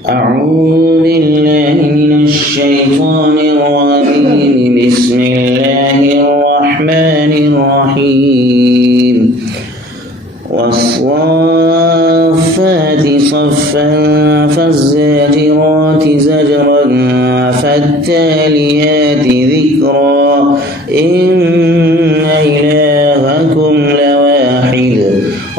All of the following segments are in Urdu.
أعوذ بالله من الشيطان الرجيم. بسم الله الرحمن الرحيم. والصافات صفا فالزاجرات زجرا فالتاليات ذكرا إن إلهكم لواحد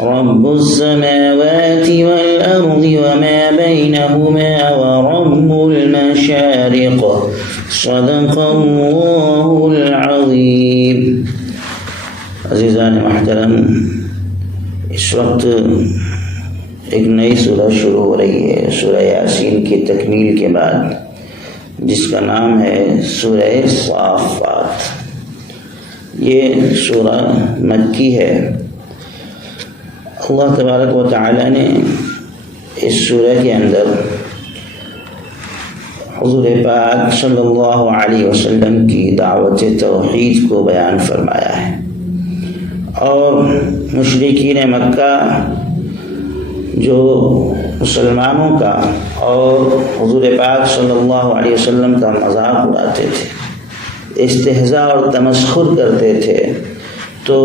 رب السماوات والأرض وما بينهما ورب المشارق صدق اللہ العظیم. عزیزان محترم، اس وقت ایک نئی سورہ شروع ہو رہی ہے، سورہ یاسین کی تکمیل کے بعد، جس کا نام ہے سورہ صافات. یہ سورہ مکی ہے. اللہ تبارک و تعالی نے اس سورہ کے اندر حضور پاک صلی اللہ علیہ وسلم کی دعوت توحید کو بیان فرمایا ہے، اور مشرکین مکہ جو مسلمانوں کا اور حضور پاک صلی اللہ علیہ وسلم کا مذاق اڑاتے تھے، استہزاء اور تمسخر کرتے تھے، تو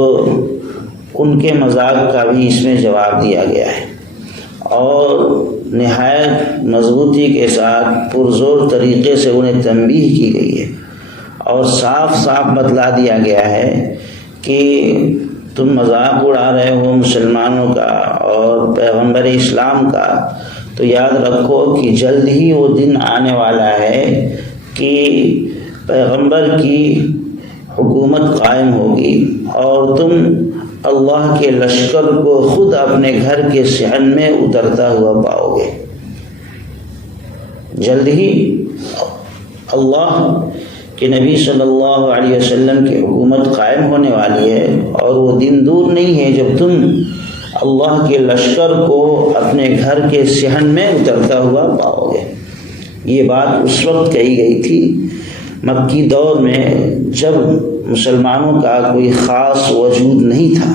ان کے مذاق کا بھی اس میں جواب دیا گیا ہے، اور نہایت مضبوطی کے ساتھ پرزور طریقے سے انہیں تنبیہ کی گئی ہے، اور صاف صاف بتلا دیا گیا ہے کہ تم مذاق اڑا رہے ہو مسلمانوں کا اور پیغمبر اسلام کا، تو یاد رکھو کہ جلد ہی وہ دن آنے والا ہے کہ پیغمبر کی حکومت قائم ہوگی، اور تم اللہ کے لشکر کو خود اپنے گھر کے صحن میں اترتا ہوا پاؤ گے. جلد ہی اللہ کہ نبی صلی اللہ علیہ وسلم کی حکومت قائم ہونے والی ہے، اور وہ دن دور نہیں ہے جب تم اللہ کے لشکر کو اپنے گھر کے صحن میں اترتا ہوا پاؤ گے. یہ بات اس وقت کہی گئی تھی مکی دور میں، جب مسلمانوں کا کوئی خاص وجود نہیں تھا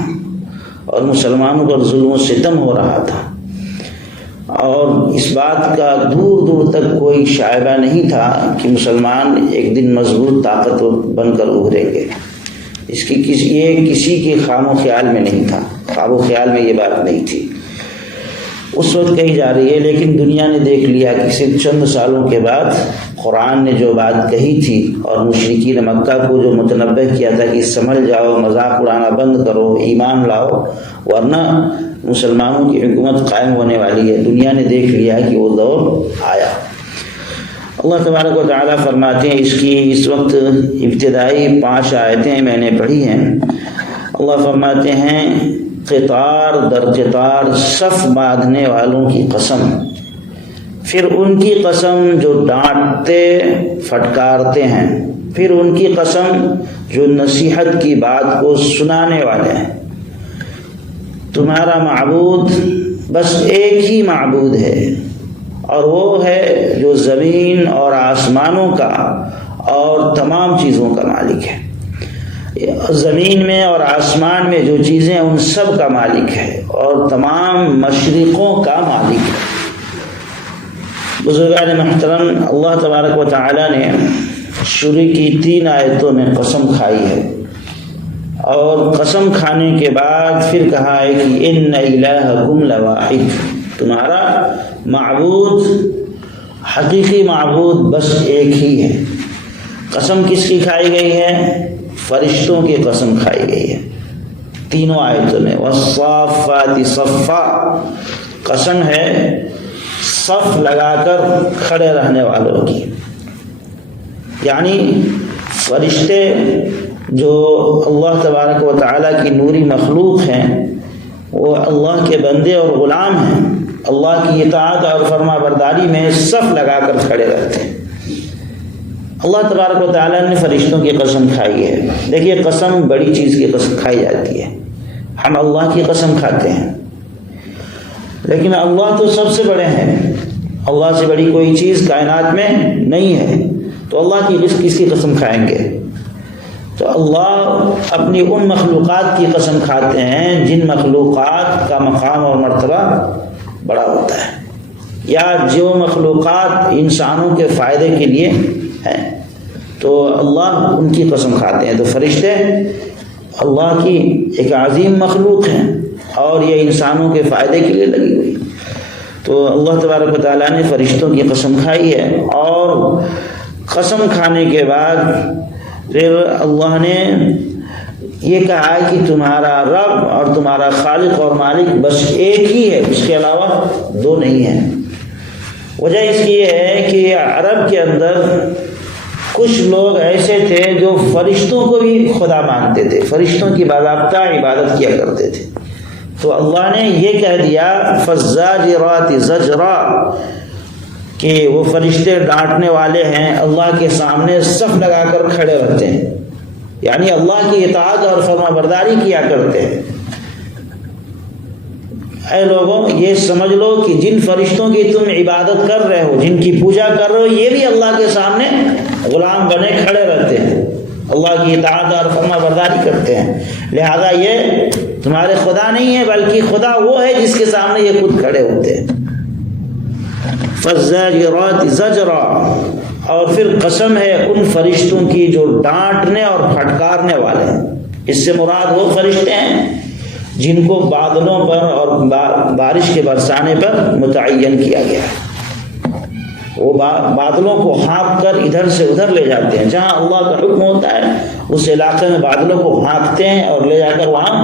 اور مسلمانوں پر ظلم و ستم ہو رہا تھا، اور اس بات کا دور دور تک کوئی شائبہ نہیں تھا کہ مسلمان ایک دن مضبوط طاقتور بن کر ابھریں گے. یہ کسی کے خواب و خیال میں نہیں تھا، خواب و خیال میں یہ بات نہیں تھی. اس وقت کہی جا رہی ہے، لیکن دنیا نے دیکھ لیا کہ صرف چند سالوں کے بعد قرآن نے جو بات کہی تھی اور مشرکین مکہ کو جو متنبہ کیا تھا کہ سنبھل جاؤ، مذاق اڑانا بند کرو، ایمان لاؤ، ورنہ مسلمانوں کی حکومت قائم ہونے والی ہے، دنیا نے دیکھ لیا کہ وہ دور آیا. اللہ تبارک و تعالیٰ فرماتے ہیں، اس کی اس وقت ابتدائی 5 آیتیں میں نے پڑھی ہیں. اللہ فرماتے ہیں، قطار در قطار صف باندھنے والوں کی قسم، پھر ان کی قسم جو ڈانٹتے پھٹکارتے ہیں، پھر ان کی قسم جو نصیحت کی بات کو سنانے والے ہیں. تمہارا معبود بس ایک ہی معبود ہے، اور وہ ہے جو زمین اور آسمانوں کا اور تمام چیزوں کا مالک ہے. زمین میں اور آسمان میں جو چیزیں ان سب کا مالک ہے، اور تمام مشرقوں کا مالک ہے. بزرگان محترم، اللہ تبارک و تعالی نے شروع کی 3 آیتوں میں قسم کھائی ہے، اور قسم کھانے کے بعد پھر کہا ہے کہ ان الہکم لواحد، تمہارا معبود، حقیقی معبود بس ایک ہی ہے. قسم کس کی کھائی گئی ہے؟ فرشتوں کی قسم کھائی گئی ہے تینوں آیتوں میں. والصافات صفا، قسم ہے صف لگا کر کھڑے رہنے والوں کی، یعنی فرشتے جو اللہ تبارک و تعالیٰ کی نوری مخلوق ہیں، وہ اللہ کے بندے اور غلام ہیں، اللہ کی اطاعت اور فرما برداری میں صف لگا کر کھڑے رہتے ہیں. اللہ تبارک و تعالیٰ نے فرشتوں کی قسم کھائی ہے. دیکھیے، قسم بڑی چیز کی قسم کھائی جاتی ہے. ہم اللہ کی قسم کھاتے ہیں، لیکن اللہ تو سب سے بڑے ہیں، اللہ سے بڑی کوئی چیز کائنات میں نہیں ہے، تو اللہ کی کس کی قسم کھائیں گے؟ تو اللہ اپنی ان مخلوقات کی قسم کھاتے ہیں جن مخلوقات کا مقام اور مرتبہ بڑا ہوتا ہے. یا جو مخلوقات انسانوں کے فائدے کے لیے ہیں، تو اللہ ان کی قسم کھاتے ہیں۔ تو فرشتے اللہ کی ایک عظیم مخلوق ہیں اور یہ انسانوں کے فائدے کے لیے لگی ہوئی، تو اللہ تبارک و تعالیٰ نے فرشتوں کی قسم کھائی ہے۔ اور قسم کھانے کے بعد پھر اللہ نے یہ کہا کہ تمہارا رب اور تمہارا خالق اور مالک بس ایک ہی ہے، اس کے علاوہ دو نہیں ہیں۔ وجہ اس کی یہ ہے کہ عرب کے اندر کچھ لوگ ایسے تھے جو فرشتوں کو بھی خدا مانتے تھے، فرشتوں کی باضابطہ عبادت کیا کرتے تھے، تو اللہ نے یہ کہہ دیا فالزاجرات زجرا کہ وہ فرشتے ڈانٹنے والے ہیں، اللہ کے سامنے صف لگا کر کھڑے رہتے ہیں، یعنی اللہ کی اطاعت اور فرما برداری کیا کرتے ہیں۔ اے لوگوں یہ سمجھ لو کہ جن فرشتوں کی تم عبادت کر رہے ہو، جن کی پوجا کر رہے ہو، یہ بھی اللہ کے سامنے غلام بنے کھڑے رہتے ہیں، اللہ کی اطاعت اور فرما برداری کرتے ہیں، لہذا یہ تمہارے خدا نہیں ہے بلکہ خدا وہ ہے جس کے سامنے یہ خود کھڑے ہوتے ہیں۔ فالزاجرات زجرا، اور پھر قسم ہے ان فرشتوں کی جو ڈانٹنے اور پھٹکارنے والے ہیں۔ اس سے مراد وہ فرشتے ہیں جن کو بادلوں پر اور بارش کے برسانے پر متعین کیا گیا ہے۔ وہ بادلوں کو ہانک کر ادھر سے ادھر لے جاتے ہیں، جہاں اللہ کا حکم ہوتا ہے اس علاقے میں بادلوں کو ہانکتے ہیں اور لے جا کر وہاں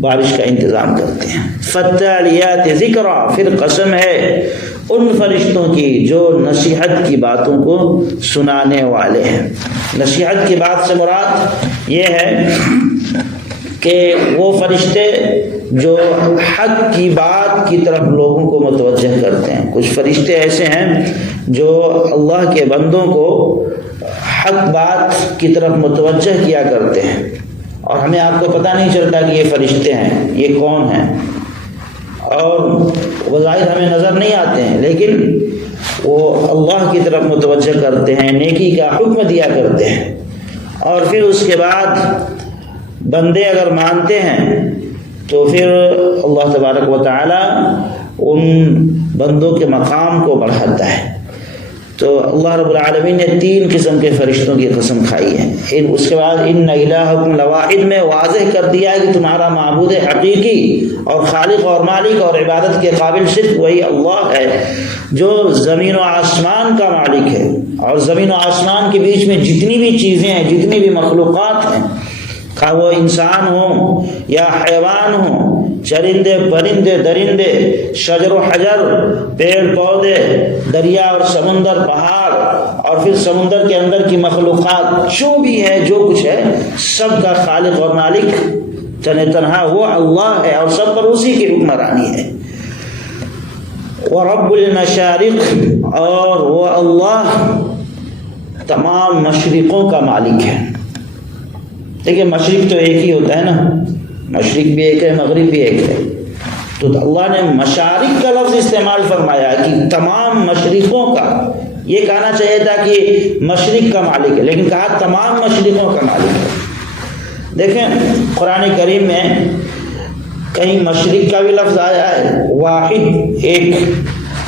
بارش کا انتظام کرتے ہیں۔ فالتالیات ذکرا، پھر قسم ہے ان فرشتوں کی جو نصیحت کی باتوں کو سنانے والے ہیں۔ نصیحت کی بات سے مراد یہ ہے کہ وہ فرشتے جو حق کی بات کی طرف لوگوں کو متوجہ کرتے ہیں۔ کچھ فرشتے ایسے ہیں جو اللہ کے بندوں کو حق بات کی طرف متوجہ کیا کرتے ہیں، اور ہمیں آپ کو پتہ نہیں چلتا کہ یہ فرشتے ہیں، یہ کون ہیں، اور بظاہر ہمیں نظر نہیں آتے ہیں، لیکن وہ اللہ کی طرف متوجہ کرتے ہیں، نیکی کا حکم دیا کرتے ہیں۔ اور پھر اس کے بعد بندے اگر مانتے ہیں تو پھر اللہ تبارک و تعالی ان بندوں کے مقام کو بڑھاتا ہے۔ تو اللہ رب العالمین نے 3 قسم کے فرشتوں کی قسم کھائی ہے۔ اس کے بعد ان الہکم لواحد میں واضح کر دیا ہے کہ تمہارا معبود حقیقی اور خالق اور مالک اور عبادت کے قابل صرف وہی اللہ ہے جو زمین و آسمان کا مالک ہے، اور زمین و آسمان کے بیچ میں جتنی بھی چیزیں ہیں، جتنی بھی مخلوقات ہیں، خواہ وہ انسان ہوں یا حیوان ہوں، چرندے پرندے درندے، شجر و حجر، پیڑ پودے، دریا اور سمندر، پہاڑ، اور پھر سمندر کے اندر کی مخلوقات، جو بھی ہے، جو کچھ ہے، سب کا خالق اور مالک تنہا وہ اللہ ہے، اور سب پر اسی کی حکمرانی ہے۔ وَرَبُّ الْمَشَارِقِ، اور وہ اللہ تمام مشرقوں کا مالک ہے۔ دیکھیں مشرق تو ایک ہی ہوتا ہے نا، مشرق بھی ایک ہے، مغرب بھی ایک ہے، تو اللہ نے مشارق کا لفظ استعمال فرمایا کہ تمام مشرقوں کا۔ یہ کہنا چاہیے تھا کہ مشرق کا مالک ہے، لیکن کہا تمام مشرقوں کا مالک ہے۔ دیکھیں قرآن کریم میں کہیں مشرق کا بھی لفظ آیا ہے، واحد ایک،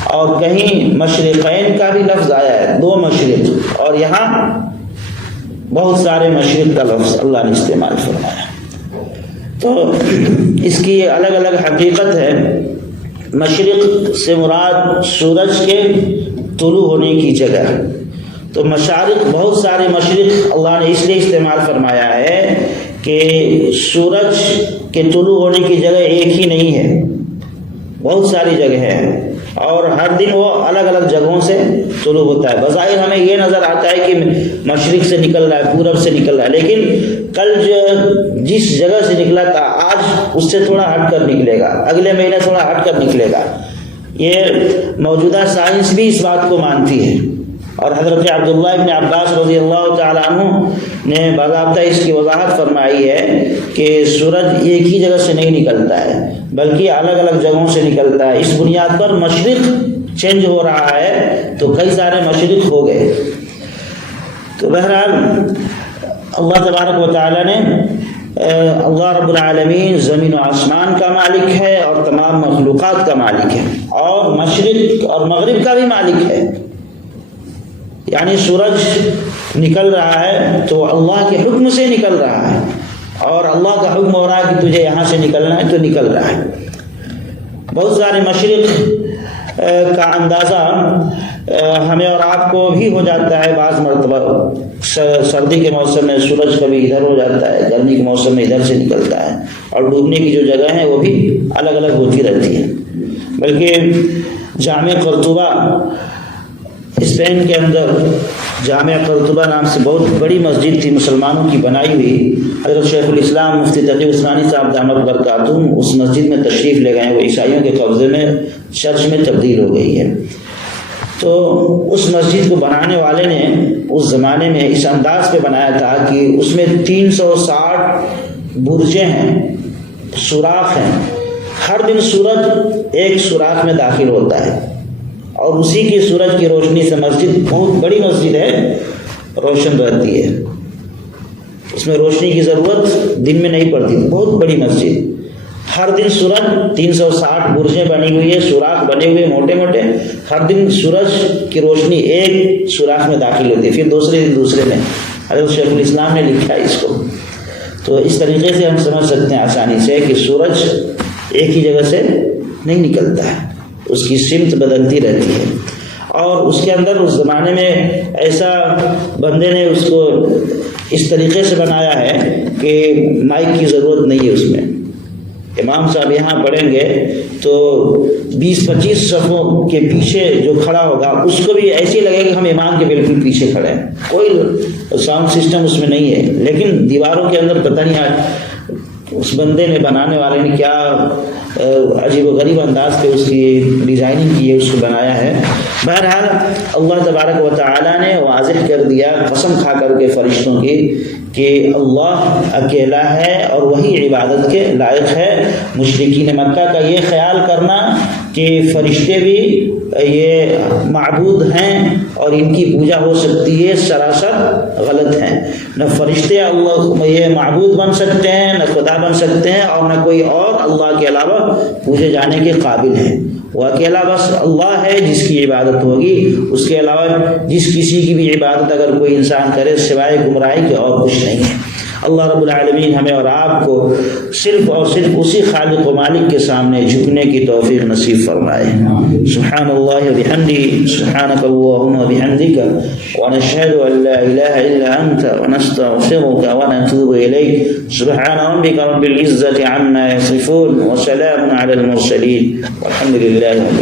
اور کہیں مشرقین کا بھی لفظ آیا ہے، 2 مشرق، اور یہاں بہت سارے مشرق کا لفظ اللہ نے استعمال فرمایا۔ تو اس کی الگ الگ حقیقت ہے۔ مشرق سے مراد سورج کے طلوع ہونے کی جگہ، تو مشارق بہت سارے مشرق اللہ نے اس لیے استعمال فرمایا ہے کہ سورج کے طلوع ہونے کی جگہ ایک ہی نہیں ہے، بہت ساری جگہ ہیں، اور ہر دن وہ الگ الگ جگہوں سے طلوع ہوتا ہے۔ بظاہر ہمیں یہ نظر آتا ہے کہ مشرق سے نکل رہا ہے، پورب سے نکل رہا ہے، لیکن کل جس جگہ سے نکلا تھا آج اس سے تھوڑا ہٹ کر نکلے گا، اگلے مہینے تھوڑا ہٹ کر نکلے گا۔ یہ موجودہ سائنس بھی اس بات کو مانتی ہے، اور حضرت عبداللہ ابن عباس رضی اللہ تعالیٰ عنہ نے باضابطہ اس کی وضاحت فرمائی ہے کہ سورج ایک ہی جگہ سے نہیں نکلتا ہے بلکہ الگ الگ جگہوں سے نکلتا ہے۔ اس بنیاد پر مشرق چینج ہو رہا ہے تو کئی سارے مشرق ہو گئے۔ تو بہرحال اللہ تبارک و تعالیٰ نے اللہ رب العالمین زمین و آسمان کا مالک ہے اور تمام مخلوقات کا مالک ہے، اور مشرق اور مغرب کا بھی مالک ہے۔ یعنی سورج نکل رہا ہے تو اللہ کے حکم سے نکل رہا ہے، اور اللہ کا حکم ہو رہا ہے کہ تجھے یہاں سے نکلنا ہے تو نکل رہا ہے۔ بہت سارے مشرق کا اندازہ ہمیں اور آپ کو بھی ہو جاتا ہے۔ بعض مرتبہ سردی کے موسم میں سورج کبھی ادھر ہو جاتا ہے، گرمی کے موسم میں ادھر سے نکلتا ہے، اور ڈوبنے کی جو جگہ ہیں وہ بھی الگ الگ ہوتی رہتی ہیں۔ بلکہ جامع قرطبہ اسپین کے اندر جامع قرطبہ نام سے بہت بڑی مسجد تھی مسلمانوں کی بنائی ہوئی، حضرت شیخ الاسلام مفتی تقی عثمانی صاحب دامت برکاتہم اس مسجد میں تشریف لے گئے ہیں۔ وہ عیسائیوں کے قبضے میں چرچ میں تبدیل ہو گئی ہے۔ تو اس مسجد کو بنانے والے نے اس زمانے میں اس انداز پہ بنایا تھا کہ اس میں 360 برجیں ہیں، سوراخ ہیں، ہر دن سورج ایک سوراخ میں داخل ہوتا ہے، اور اسی کی سورج کی روشنی سے مسجد، بہت بڑی مسجد ہے، روشن رہتی ہے۔ اس میں روشنی کی ضرورت دن میں نہیں پڑتی، بہت بڑی مسجد۔ ہر دن سورج 360 برجیں بنی ہوئی ہے، سوراخ بنے ہوئے موٹے موٹے، ہر دن سورج کی روشنی ایک سوراخ میں داخل ہوتی ہے، پھر دوسرے دن دوسرے میں۔ حضرت شیخ الاسلام نے لکھا ہے اس کو۔ تو اس طریقے سے ہم سمجھ سکتے ہیں آسانی سے کہ سورج ایک ہی جگہ سے نہیں نکلتا ہے، اس کی سمت بدلتی رہتی ہے۔ اور اس کے اندر اس زمانے میں ایسا بندے نے اس کو اس طریقے سے بنایا ہے کہ مائک کی ضرورت نہیں ہے اس میں۔ امام صاحب یہاں پڑھیں گے تو 20-25 صفوں کے پیچھے جو کھڑا ہوگا اس کو بھی ایسے لگے کہ ہم امام کے بالکل پیچھے کھڑے ہیں۔ کوئی ساؤنڈ سسٹم اس میں نہیں ہے، لیکن دیواروں کے اندر پتہ نہیں آج اس بندے نے، بنانے والے نے کیا عجیب و غریب انداز پہ اس کی ڈیزائننگ کی ہے، اس کو بنایا ہے۔ بہرحال اللہ تبارک و تعالیٰ نے واضح کر دیا قسم کھا کر کے فرشتوں کی کہ اللہ اکیلا ہے اور وہی عبادت کے لائق ہے۔ مشرکین مکہ کا یہ خیال کرنا کہ فرشتے بھی یہ معبود ہیں اور ان کی پوجا ہو سکتی ہے، سراسر غلط ہیں۔ نہ فرشتے اللہ یہ معبود بن سکتے ہیں، نہ خدا بن سکتے ہیں، اور نہ کوئی اور اللہ کے علاوہ پوجے جانے کے قابل ہے۔ وہ اکیلا بس اللہ ہے جس کی عبادت ہوگی، اس کے علاوہ جس کسی کی بھی عبادت اگر کوئی انسان کرے سوائے گمراہی کے اور کچھ نہیں ہے۔ اللہ رب العالمین ہمیں اور آپ کو صرف اور صرف اسی خالق و مالک کے سامنے جھکنے کی توفیق نصیب فرمائے۔ سبحان اللہ و بحمدہ، سبحانک اللہم و بحمدک، ونشہد ان لا الہ الا انت، ونستغفرک ونتوب الیک۔ سبحان ربک رب العزة عما یصفون، وسلام علی المرسلین، والحمد للہ۔